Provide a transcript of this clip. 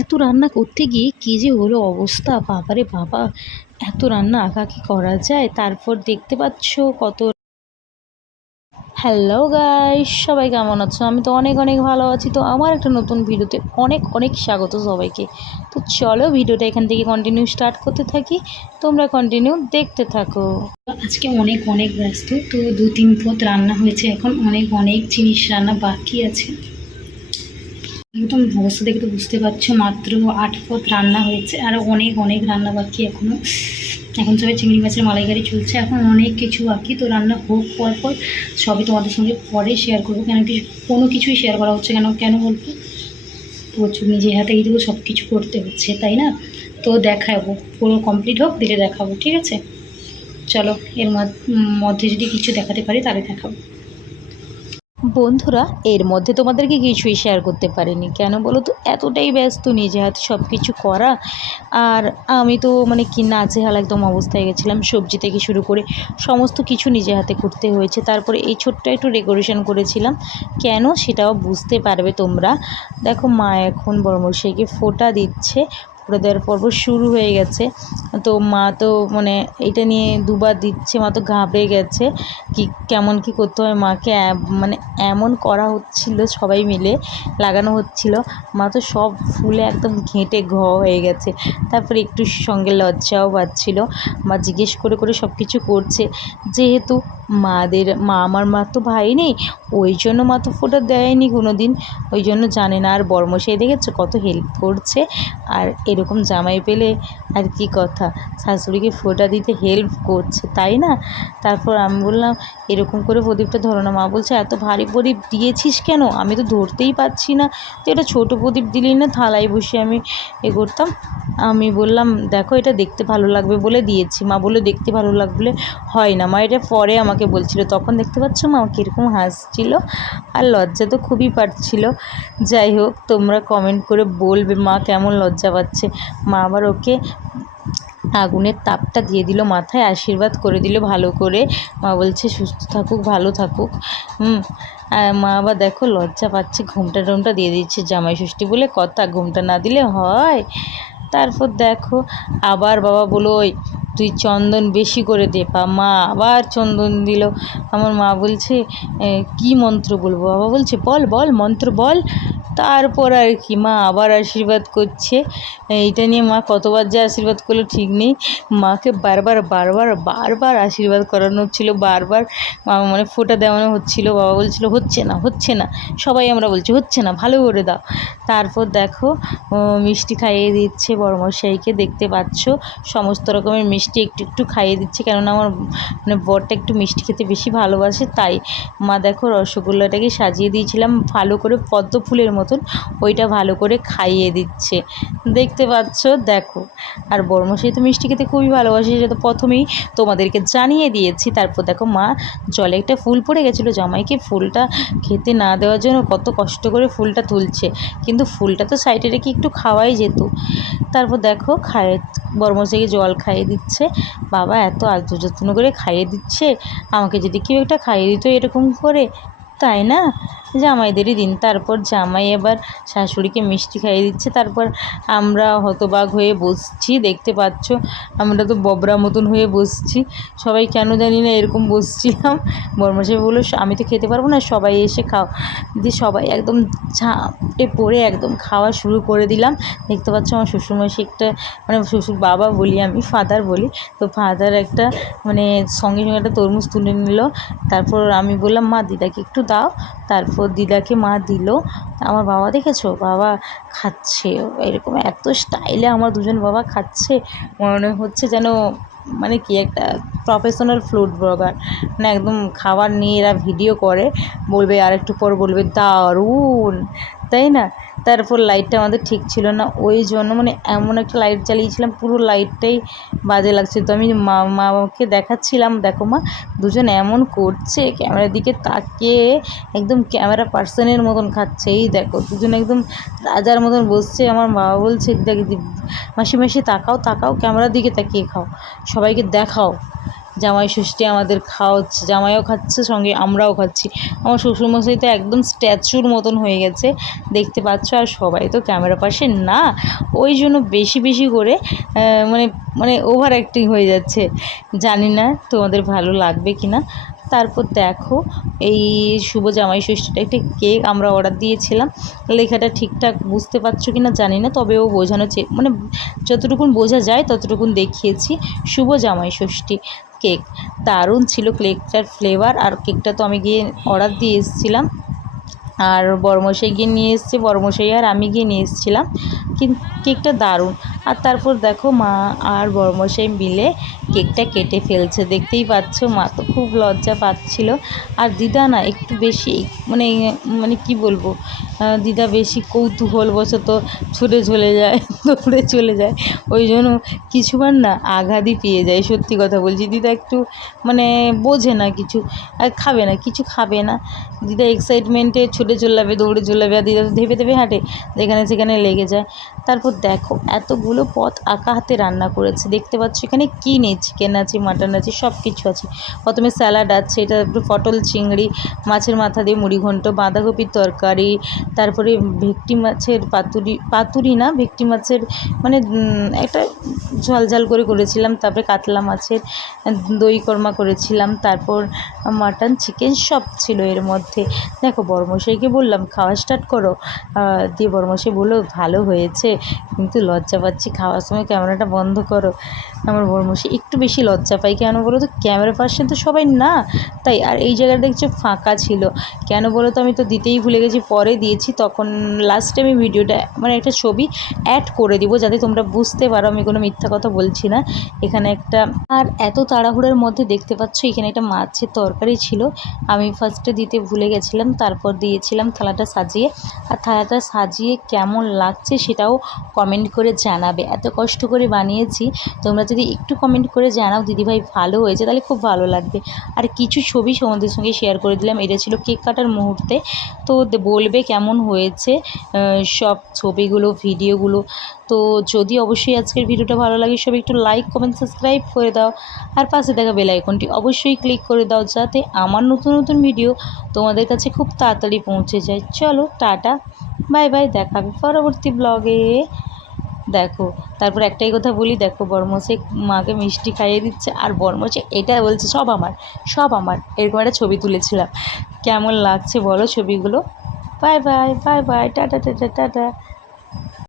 এত রান্না করতে গিয়ে কী যে হলো অবস্থা, বাবারে বাবা! এত রান্না একা কি করা যায়? তারপর দেখতে পাচ্ছ কত। হ্যালো গাইস, সবাই কেমন আছো? আমি তো অনেক অনেক ভালো আছি। তো আমার একটা নতুন ভিডিওতে অনেক অনেক স্বাগত সবাইকে। তো চলো ভিডিওটা এখান থেকে কন্টিনিউ স্টার্ট করতে থাকি, তোমরা কন্টিনিউ দেখতে থাকো। আজকে অনেক অনেক ব্যস্ত, তো 2-3 পদ রান্না হয়েছে, এখন অনেক অনেক জিনিস রান্না বাকি আছে। একদম অবস্থা দেখে তো বুঝতে পারছো, মাত্র 8 পদ রান্না হয়েছে, আর অনেক অনেক রান্না বাকি এখনও। এখন সবাই চিংড়ি মাছের মালাইকারি চলছে, এখন অনেক কিছু বাকি। তো রান্না হোক পর সবই তোমাদের সঙ্গে পরে শেয়ার করবো। কেন কি কোনো কিছুই শেয়ার করা হচ্ছে কেন কেন বলবো, প্রচুর নিজের হাতে এইটুকু সব কিছু করতে হচ্ছে, তাই না? তো দেখাবো, পুরো কমপ্লিট হোক দিলে দেখাবো, ঠিক আছে? চলো, এর মধ্যে যদি কিছু দেখাতে পারি তাহলে দেখাবো। বন্ধুরা, এর মধ্যে তোমাদেরকে কিছুই শেয়ার করতে পারিনি, কেন বলো তো? এতটাই ব্যস্ত নিজে হাতে সব কিছু করা। আর আমি তো মানে কি নাজেহাল একদম অবস্থায় গেছিলাম, সবজি থেকে শুরু করে সমস্ত কিছু নিজে হাতে করতে হয়েছে। তারপরে এই ছোট্ট একটু ডেকোরেশন করেছিলাম, কেন সেটাও বুঝতে পারবে তোমরা। দেখো, মা এখন বড়মশাইকে ফোঁটা দিচ্ছে, ফোঁটা দেওয়ার পর্ব শুরু হয়ে গেছে। তো মা তো মানে এটা নিয়ে দুবার দিচ্ছে, মা তো ঘাবড়ে গেছে কি কেমন কি করতে হয় মাকে। মানে এমন করা হচ্ছিল, সবাই মিলে লাগানো হচ্ছিল, মা তো সব ফুলে একদম ঘেঁটে হয়ে গেছে। তারপরে একটু সঙ্গে লজ্জাও পাচ্ছিল, মা জিজ্ঞেস করে করে সব কিছু করছে। যেহেতু আমার মা তো ভাই নেই, ওই জন্য মা তো ফোঁটা দেয়নি কোনো দিন, ওই জন্য জানে না। আর বর্মশাই দেখেছো কত হেল্প করছে, আর এরকম জামাই পেলে আর কি কথা, শাশুড়িকে ফোঁটা দিতে হেল্প করছে, তাই না? তারপর আমি বললাম, এরকম করে প্রদীপটা ধরো না। মা বলছে, এত ভারী প্রদীপ দিয়েছিস কেন? আমি তো ধরতেই পারছি না। তো এটা ছোটো প্রদীপ দিলি না, থালায় বসে আমি করতাম। আমি বললাম, দেখো এটা দেখতে ভালো লাগবে বলে দিয়েছি। মা বললো, দেখতে ভালো লাগলে হয় না। মা এটা পরে আমাকে বলছিল, তখন দেখতে পাচ্ছ মা কীরকম হাসছিল, আর লজ্জা তো খুবই পাচ্ছিল। যাই হোক, তোমরা কমেন্ট করে বলবে মা কেমন লজ্জা পাচ্ছে। মা আবার ওকে আগুনের তাপটা দিয়ে দিল মাথায়, আশীর্বাদ করে দিল ভালো করে। মা বলছে সুস্থ থাকুক, ভালো থাকুক। মা আবার দেখো লজ্জা পাচ্ছে, ঘুমটা দিয়ে দিচ্ছে, জামাই ষষ্ঠী বলে কথা, ঘুমটা না দিলে হয়? তারপর দেখো আবার বাবা বলো, ওই তুই চন্দন বেশি করে দে। মা আবার চন্দন দিল। আমার মা বলছে, কি মন্ত্র বলবো? বাবা বলছে, বল বল মন্ত্র বল। তারপর আর কি মা আবার আশীর্বাদ করছে। এইটা নিয়ে মা কতবার যে আশীর্বাদ করলো ঠিক নেই। মাকে বারবার বারবার বারবার আশীর্বাদ করানো হচ্ছিলো, বারবার মানে ফোঁটা দেওয়ানো হচ্ছিলো। বাবা বলছিল, হচ্ছে না হচ্ছে না, সবাই আমরা বলছি হচ্ছে না, ভালো করে দাও। তারপর দেখো মিষ্টি খাইয়ে দিচ্ছে বড়মশাইকে, দেখতে পাচ্ছ সমস্ত রকমের মিষ্টি একটু একটু খাইয়ে দিচ্ছে, কেননা আমার মানে বরটা একটু মিষ্টি খেতে বেশি ভালোবাসে, তাই। মা দেখো রসগোল্লাটাকে সাজিয়ে দিয়েছিলাম ভালো করে পদ্ম ফুলের মতন, ওইটা ভালো করে খাইয়ে দিচ্ছে, দেখতে পাচ্ছ। দেখো, আর বড়মশাই তো মিষ্টি খেতে খুবই ভালোবাসে, সেটা তো প্রথমেই তোমাদেরকে জানিয়ে দিয়েছি। তারপর দেখো মা জলে একটা ফুল পড়ে গেছিলো, জামাইকে ফুলটা খেতে না দেওয়ার জন্য কত কষ্ট করে ফুলটা তুলছে, কিন্তু ফুলটা তো সাইডে রেখে একটু খাওয়াই যেত। তারপর দেখো বড়মশাইকে জল খাইয়ে দিচ্ছে। বাবা এত আদর যত্ন করে খাইয়ে দিচ্ছে, আমাকে যদি কেউ একটা খাইয়ে দিত এরকম করে, তাই না? জামাইদেরই দিন। তারপর জামাই এবার শাশুড়িকে মিষ্টি খাইয়ে দিচ্ছে। তারপর আমরা হতবাক হয়ে বসছি, দেখতে পাচ্ছ আমরা তো ববরা মতন হয়ে বসছি, সবাই কেন জানি না এরকম বসছিলাম। বর্মশাই বললো, আমি তো খেতে পারবো না, সবাই এসে খাও। দিয়ে সবাই একদম ঝাঁপটে পড়ে একদম খাওয়া শুরু করে দিলাম। দেখতে পাচ্ছ আমার শ্বশুরমশাই একটা মানে শ্বশুর বাবা বলি আমি, ফাদার বলি, তো ফাদার একটা মানে সঙ্গে সঙ্গে একটা তরমুজ তুলে নিল। তারপর আমি বললাম, মা দিদাকে একটু দাও। তারপর দিদাকে মা দিল। আমার বাবা দেখেছো, বাবা খাচ্ছে এরকম এত স্টাইলে, আমার দুজন বাবা খাচ্ছে, মনে হচ্ছে যেন মানে কি একটা প্রফেশনাল ফুড ব্লগার, মানে একদম খাবার নিয়ে এরা ভিডিও করে, বলবে আর একটু পর বলবে দারুণ, তাই না? তারপর লাইটটা আমাদের ঠিক ছিল না, ওই জন্য মানে এমন একটা লাইট জ্বালিয়েছিলাম, পুরো লাইটটাই বাজে লাগছে। তো আমি মাকে দেখাচ্ছিলাম, দেখো মা দুজন এমন করছে, ক্যামেরার দিকে তাকিয়ে একদম ক্যামেরা পার্সনের মতন খাচ্ছে। এই দেখো দুজন একদম রাজার মতন বসছে। আমার বাবা বলছে, দেখ মাসি মাসি তাকাও তাকাও, ক্যামেরার দিকে তাকিয়ে খাও, সবাইকে দেখাও। জামাই ষষ্ঠী আমাদের খাওয়াচ্ছে, জামাইও খাচ্ছে সঙ্গে আমরাও খাচ্ছি। আমার শ্বশুরমশাই তো একদম স্ট্যাচুর মতন হয়ে গেছে, দেখতে পাচ্ছ। আর সবাই তো ক্যামেরা পাশে না, ওই জন্য বেশি বেশি করে মানে মানে ওভার অ্যাক্টিং হয়ে যাচ্ছে। জানি না তোমাদের ভালো লাগবে কি না। তারপর দেখো এই শুভ জামাই ষষ্ঠীটা একটা কেক আমরা অর্ডার দিয়েছিলাম, লেখাটা ঠিকঠাক বুঝতে পারছো কি না জানি না, তবে ও বোঝানো মানে যতটুকুন বোঝা যায় ততটুকুন দেখিয়েছি। শুভ জামাই ষষ্ঠী কেক দারুণ ছিল, কেকটার ফ্লেভার। আর কেকটা তো আমি গিয়ে অর্ডার দিয়ে এসেছিলাম, আর বড়মশাই গিয়ে নিয়ে এসছে, বড়মশাই আর আমি গিয়ে নিয়ে এসেছিলাম। কিন্তু কেকটা দারুণ। আর তারপর দেখো মা আর বড়মশাই মিলে কেকটা কেটে ফেলছে, দেখতেই পাচ্ছ। মা তো খুব লজ্জা পাচ্ছিল, আর দিদা না একটু বেশি মানে মানে কি বলবো, দিদা বেশি কৌতূহলবশত ছুটে চলে যায়, দৌড়ে চলে যায়। ওই জন্য কিছুবার না আঘাতই পেয়ে যায়, সত্যি কথা বলছি। দিদা একটু মানে বোঝে না কিছু, আর খাবে না, কিছু খাবে না। দিদা এক্সাইটমেন্টে ছুটে চলে যাবে, দৌড়ে চলে যাবে, আর দিদা তো ধেপে ধেপে হাঁটে, যেখানে সেখানে লেগে যায়। তারপর দেখো এতগুলো পদ আঁকা হাতে রান্না করেছে, দেখতে পাচ্ছ এখানে কী নেই, চিকেন আছে, মাটন আছে, সব কিছু আছে। প্রথমে স্যালাড আছে, এটা একটু পটল চিংড়ি, মাছের মাথা দিয়ে মুড়ি ঘন্ট, বাঁধাকপির তরকারি, তারপরে ভেটকি মাছের পাতুরি না, ভেটকি মাছের মানে একটা ঝাল ঝাল করে করেছিলাম। তারপরে কাতলা মাছের দই কোরমা করেছিলাম, তারপর মাটন চিকেন সব ছিল এর মধ্যে। দেখো বড়মশাইকে বললাম খাওয়া স্টার্ট করো, দিয়ে বড়মশাই বললো ভালো হয়েছে, কিন্তু লজ্জা পাচ্ছি, খাওয়ার সময় ক্যামেরাটা বন্ধ করো। আমার বড়মশাই একটু বেশি লজ্জা পাই, কেন বলো তো, ক্যামেরা পাশে তো সবাই না, তাই। আর এই জায়গাটা দেখছো ফাঁকা ছিল, কেন বলো তো, আমি তো দিতেই ভুলে গেছি, পরে দিয়েছি। তখন লাস্টে আমি ভিডিওটা মানে একটা ছবি অ্যাড করে দিব, যাতে তোমরা বুঝতে পারো আমি কোনো মিথ্যা কথা বলছি না। এখানে একটা, আর এত তাড়াহুড়োর মধ্যে দেখতে পাচ্ছ এখানে একটা মাছের তরকারি ছিল, আমি ফার্স্টে দিতে ভুলে গেছিলাম, তারপর দিয়েছিলাম থালাটা সাজিয়ে। আর থালাটা সাজিয়ে কেমন লাগছে সেটাও কমেন্ট করে জানাবে, এত কষ্ট করে বানিয়েছি। তোমরা যদি একটু কমেন্ট করে জানাও দিদিভাই ভালো হয়েছে, তাহলে খুব ভালো লাগবে। আর কিছু ছবি তোমাদের সঙ্গে শেয়ার করে দিলাম, এটা ছিল কেক কাটার মুহূর্তে। তো বলবে কেমন হয়েছে সব ছবিগুলো, ভিডিওগুলো। তো যদি অবশ্যই আজকের ভিডিওটা ভালো লাগে, সবাই একটু লাইক কমেন্ট সাবস্ক্রাইব করে দাও, আর পাশে থাকা বেল আইকনটি অবশ্যই ক্লিক করে দাও, যাতে আমার নতুন নতুন ভিডিও তোমাদের কাছে খুব তাড়াতাড়ি পৌঁছে যায়। চলো টাটা, বাই বাই, দেখা হবে পরবর্তী ব্লগে। দেখো তারপর একটাই কথা বলি, দেখো বড়মশাই মাকে মিষ্টি খাইয়ে দিচ্ছে, আর বড়মশাই এটা বলছে সব আমার, সব আমার, এরকম একটা ছবি তুলেছিলাম। কেমন লাগছে বলো ছবিগুলো। Bye bye, bye bye, tata tata tata.